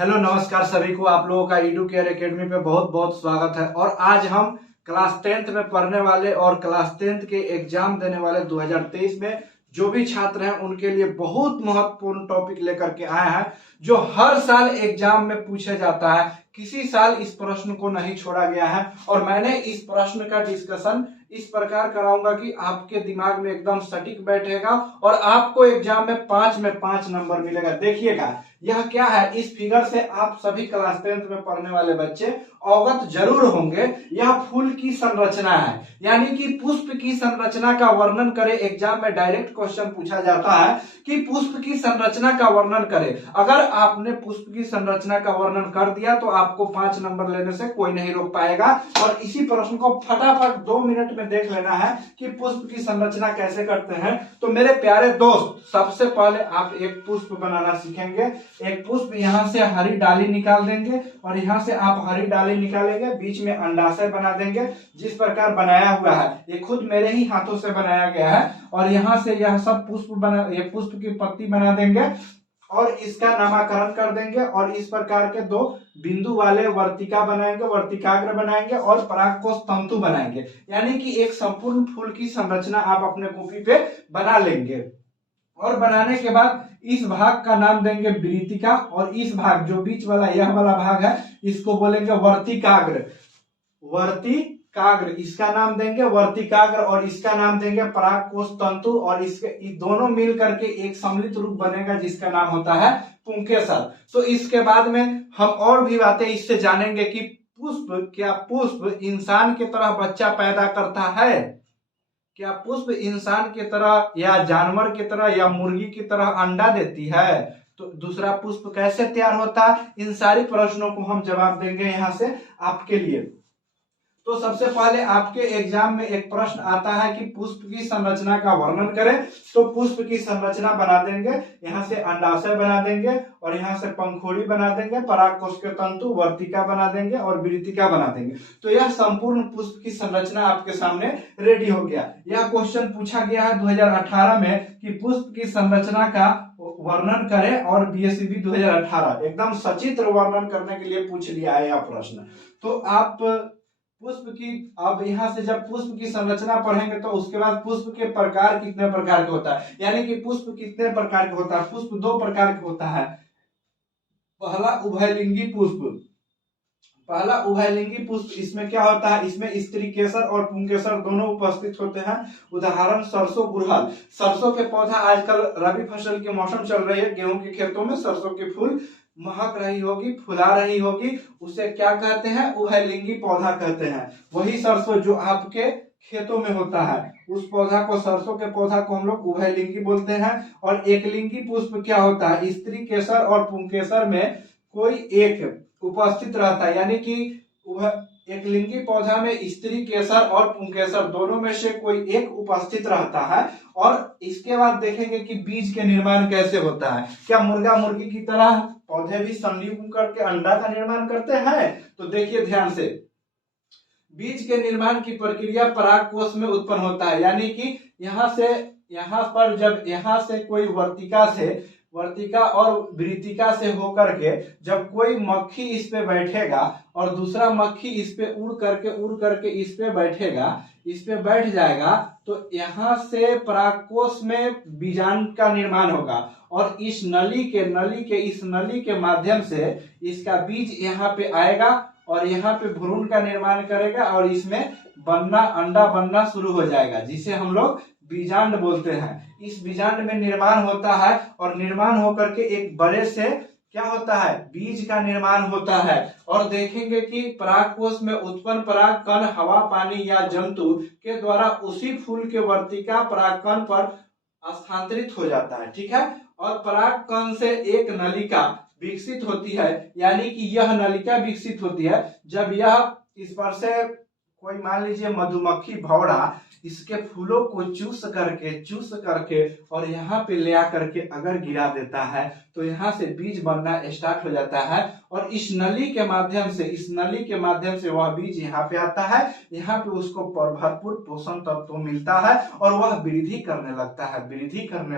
Hello नमस्कार सभी को। आप लोगों का ईडू केयर एकेडमी पे बहुत बहुत स्वागत है। और आज हम क्लास 10th में पढ़ने वाले और क्लास 10th के एग्जाम देने वाले 2023 में जो भी छात्र हैं उनके लिए बहुत महत्वपूर्ण टॉपिक लेकर के आए हैं, जो हर साल एग्जाम में पूछा जाता है। किसी साल इस प्रश्न को नहीं छोड़ा गया है और मैंने इस प्रश्न का डिस्कशन इस प्रकार कराऊंगा कि आपके दिमाग में एकदम सटीक बैठेगा और आपको एग्जाम में 5 में 5 नंबर मिलेगा। देखिएगा यह क्या है, इस फिगर से आप सभी क्लास 10th में पढ़ने वाले बच्चे अवगत जरूर होंगे। यह फूल की संरचना है, यानी कि पुष्प की संरचना का वर्णन करे। एग्जाम में डायरेक्ट क्वेश्चन पूछा जाता है कि पुष्प की संरचना का वर्णन करे। अगर आपने पुष्प की संरचना का वर्णन कर दिया तो आपको 5 नंबर लेने से कोई नहीं रोक पाएगा। और इसी प्रश्न को फटाफट 2 मिनट में देख लेना है कि पुष्प की संरचना कैसे करते हैं। तो मेरे प्यारे दोस्त, सबसे पहले आप एक पुष्प बनाना सीखेंगे। एक पुष्प यहाँ से हरी डाली निकाल देंगे और यहाँ से आप हरी डाली निकालेंगे, बीच में अंडाशय बना देंगे जिस प्रकार बनाया हुआ है। ये खुद मेरे ही हाथों से बनाया गया है। और यहाँ से यह सब पुष्प बना, ये पुष्प की पत्ती बना देंगे और इसका नामकरण कर देंगे और इस प्रकार के 2 बिंदु वाले वर्तिका बनाएंगे, वर्तिकाग्र बनाएंगे और परागकोश तंतु बनाएंगे। यानी कि एक संपूर्ण फूल की संरचना आप अपने कॉपी पे बना लेंगे। और बनाने के बाद इस भाग का नाम देंगे वृत्तिका और इस भाग जो बीच वाला यह वाला भाग है इसको बोलेंगे वर्तिकाग्र। वर्तिकाग्र इसका नाम देंगे वर्तिकाग्र और इसका नाम देंगे परागकोश तंतु। और इसके दोनों मिल करके एक सम्मिलित रूप बनेगा जिसका नाम होता है पुंकेसर। तो इसके बाद में हम और भी बातें इससे जानेंगे कि क्या पुष्प इंसान की तरह बच्चा पैदा करता है? क्या पुष्प इंसान की तरह या जानवर की तरह या मुर्गी की तरह अंडा देती है? तो दूसरा पुष्प कैसे तैयार होता है? इन सारी प्रश्नों को हम जवाब देंगे यहाँ से आपके लिए। तो सबसे पहले आपके एग्जाम में एक प्रश्न आता है कि पुष्प की संरचना का वर्णन करें। तो पुष्प की संरचना बना देंगे, यहाँ से अंडाशय बना देंगे और यहाँ से पंखुड़ी बना देंगे, परागकोश के तंतु, वर्तिका बना देंगे और वृत्तिका बना देंगे। तो यह संपूर्ण पुष्प की संरचना आपके सामने रेडी हो गया। यह क्वेश्चन पूछा गया है 2018 में कि पुष्प की संरचना का वर्णन करें और बीएससीबी 2018 एकदम सचित्र वर्णन करने के लिए पूछ लिया है यह प्रश्न। तो आप पुष्प की, अब यहाँ से जब पुष्प की संरचना पढ़ेंगे तो उसके बाद पुष्प के प्रकार कितने प्रकार के होता है, यानी कि पुष्प कितने प्रकार के होता है। पुष्प 2 प्रकार के होता है। पहला उभयलिंगी पुष्प। पहला उभयलिंगी पुष्प, इसमें क्या होता है, इसमें स्त्री केसर और पुंकेसर दोनों उपस्थित होते हैं। उदाहरण सरसों, गुड़हल। सरसों के पौधा, आजकल रबी फसल के मौसम चल रही है, गेहूं के खेतों में सरसों के फूल महक रही होगी, फुला रही होगी, उसे क्या कहते हैं? उभयलिंगी पौधा कहते हैं। वही सरसों जो आपके खेतों में होता है उस पौधा को, सरसों के पौधा को हम लोग उभयलिंगी बोलते हैं। और एकलिंगी पुष्प क्या होता है? स्त्री केसर और पुंकेसर में कोई एक उपस्थित रहता है, यानी कि एकलिंगी पौधा में स्त्री केसर और पुंकेसर दोनों में से कोई एक उपस्थित रहता है। और इसके बाद देखेंगे कि बीज के निर्माण कैसे होता है। क्या मुर्गा मुर्गी की तरह पौधे भी संयुग्म करके अंडा का निर्माण करते हैं? तो देखिए ध्यान से, बीज के निर्माण की प्रक्रिया परागकोश में उत्पन्न होता है। यानी कि यहाँ से, यहाँ पर जब यहाँ से कोई वर्तिका और वृत्तिका से होकर के जब कोई मक्खी इस पे बैठेगा और दूसरा मक्खी इस पे उड़ करके इस पे बैठेगा, इस पे बैठ जाएगा, तो यहाँ से परागकोश में बीजांड का निर्माण होगा और इस नली के माध्यम से इसका बीज यहाँ पे आएगा और यहाँ पे भ्रूण का निर्माण करेगा और इसमें अंडा बनना शुरू हो जाएगा, जिसे हम लोग बीजांड बोलते हैं। इस बीजांड में निर्माण होता है और निर्माण होकर के एक बड़े से क्या होता है? बीज का निर्माण होता है। और देखेंगे कि परागकोश में उत्पन्न परागकण हवा, पानी या जंतु के द्वारा उसी फूल के वर्तिका परागकण पर स्थानांतरित हो जाता है। ठीक है। और परागकण से एक नलिका विकसित होती है, यानी कि यह नलिका विकसित होती है जब यह इस पर से कोई मान लीजिए मधुमक्खी भौरा इसके फूलों को चूस करके और यहाँ पे ले आकर के अगर गिरा देता है तो यहाँ से बीज बनना स्टार्ट हो जाता है और इस नली के माध्यम से वह बीज यहाँ पे आता है। यहाँ पे उसको भरपूर पोषण तत्व मिलता है और वह वृद्धि करने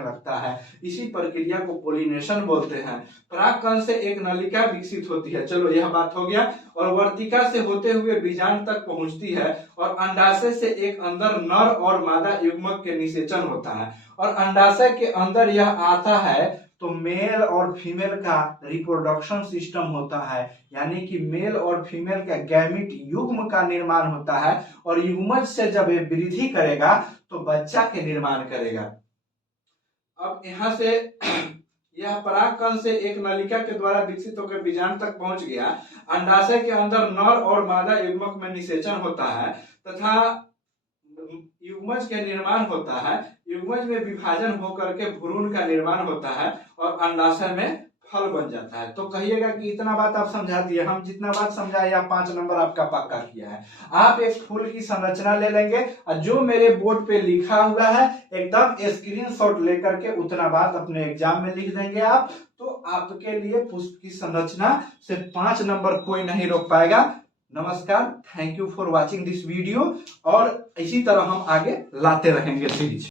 लगता है। इसी प्रक्रिया को पोलिनेशन बोलते हैं। परागकण से एक नलिका विकसित होती है, चलो यह बात हो गया, और वर्तिका से होते हुए बीजांड तक पहुंचती है और अंडाशय से एक अंदर नर और मादा युग्मक के निषेचन होता है और अंडाशय के अंदर यह आता है तो मेल और फीमेल का रिप्रोडक्शन सिस्टम होता है, यानी कि मेल और फीमेल का गैमिट युग्म का निर्माण होता है और युग्मज से जब ये वृद्धि करेगा तो बच्चा के निर्माण करेगा। अब यहाँ से यह परागकण से एक नलिका के द्वारा विकसित होकर बीजांड तक पहुंच गया। अंडाशय के अंदर नर और मादा युग्मक में निषेचन होता है तथा युग्मज के निर्माण होता है। युग्मज में विभाजन होकर के भ्रूण का निर्माण होता है और अंडाशय में फल बन जाता है। तो कहिएगा कि इतना बात आप समझा दिए, हम जितना बात समझाए या 5 नंबर आपका पक्का किया है। आप एक फूल की संरचना ले लेंगे और जो मेरे बोर्ड पे लिखा हुआ है एकदम स्क्रीनशॉट लेकर के उतना बात अपने एग्जाम में लिख देंगे आप, तो आपके लिए पुष्प की संरचना से 5 नंबर कोई नहीं रोक पाएगा। नमस्कार, thank you for watching this video और इसी तरह हम आगे लाते रहेंगे सीरीज।